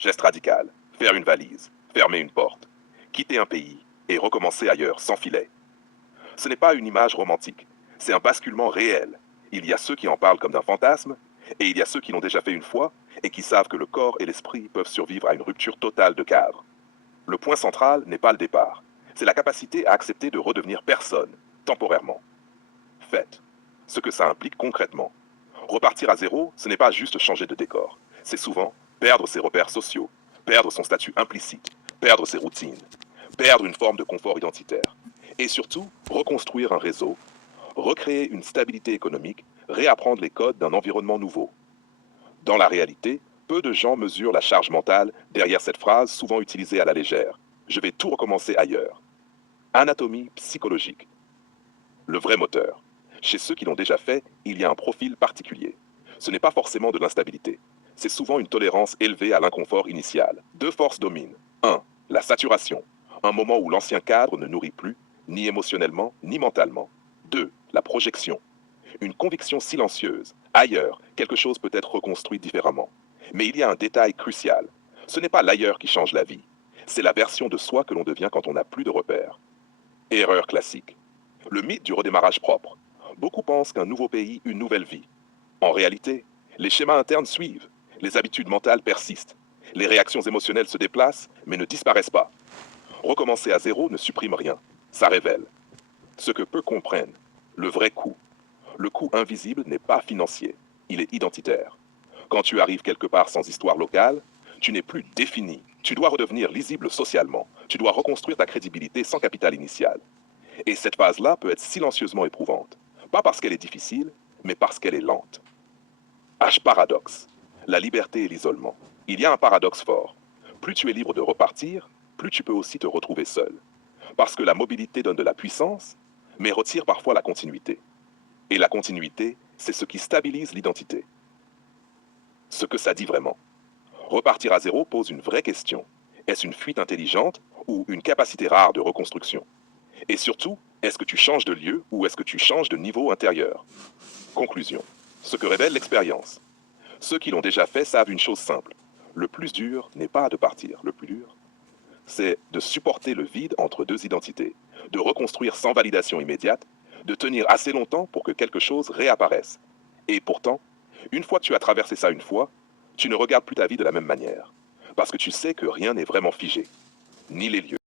Geste radical, faire une valise, fermer une porte, quitter un pays et recommencer ailleurs sans filet. Ce n'est pas une image romantique, c'est un basculement réel. Il y a ceux qui en parlent comme d'un fantasme, et il y a ceux qui l'ont déjà fait une fois et qui savent que le corps et l'esprit peuvent survivre à une rupture totale de cadre. Le point central n'est pas le départ, c'est la capacité à accepter de redevenir personne, temporairement. Faites ce que ça implique concrètement. Repartir à zéro, ce n'est pas juste changer de décor, c'est souvent perdre ses repères sociaux, perdre son statut implicite, perdre ses routines, perdre une forme de confort identitaire, et surtout reconstruire un réseau, recréer une stabilité économique, réapprendre les codes d'un environnement nouveau. Dans la réalité, peu de gens mesurent la charge mentale derrière cette phrase souvent utilisée à la légère. Je vais tout recommencer ailleurs. Anatomie psychologique. Le vrai moteur. Chez ceux qui l'ont déjà fait, il y a un profil particulier. Ce n'est pas forcément de l'instabilité. C'est souvent une tolérance élevée à l'inconfort initial. Deux forces dominent. 1. La saturation. Un moment où l'ancien cadre ne nourrit plus, ni émotionnellement, ni mentalement. 2. La projection. Une conviction silencieuse. Ailleurs, quelque chose peut être reconstruit différemment. Mais il y a un détail crucial. Ce n'est pas l'ailleurs qui change la vie. C'est la version de soi que l'on devient quand on n'a plus de repères. Erreur classique. Le mythe du redémarrage propre. Beaucoup pensent qu'un nouveau pays, une nouvelle vie. En réalité, les schémas internes suivent. Les habitudes mentales persistent. Les réactions émotionnelles se déplacent, mais ne disparaissent pas. Recommencer à zéro ne supprime rien. Ça révèle. Ce que peu comprennent, le vrai coût. Le coût invisible n'est pas financier, il est identitaire. Quand tu arrives quelque part sans histoire locale, tu n'es plus défini. Tu dois redevenir lisible socialement. Tu dois reconstruire ta crédibilité sans capital initial. Et cette phase-là peut être silencieusement éprouvante. Pas parce qu'elle est difficile, mais parce qu'elle est lente. H-paradoxe. La liberté et l'isolement. Il y a un paradoxe fort. Plus tu es libre de repartir, plus tu peux aussi te retrouver seul. Parce que la mobilité donne de la puissance, mais retire parfois la continuité. Et la continuité, c'est ce qui stabilise l'identité. Ce que ça dit vraiment. Repartir à zéro pose une vraie question. Est-ce une fuite intelligente ou une capacité rare de reconstruction? Et surtout, est-ce que tu changes de lieu ou est-ce que tu changes de niveau intérieur? Conclusion. Ce que révèle l'expérience. Ceux qui l'ont déjà fait savent une chose simple. Le plus dur n'est pas de partir. Le plus dur, c'est de supporter le vide entre deux identités, de reconstruire sans validation immédiate, de tenir assez longtemps pour que quelque chose réapparaisse. Et pourtant, une fois que tu as traversé ça une fois, tu ne regardes plus ta vie de la même manière. Parce que tu sais que rien n'est vraiment figé, ni les lieux.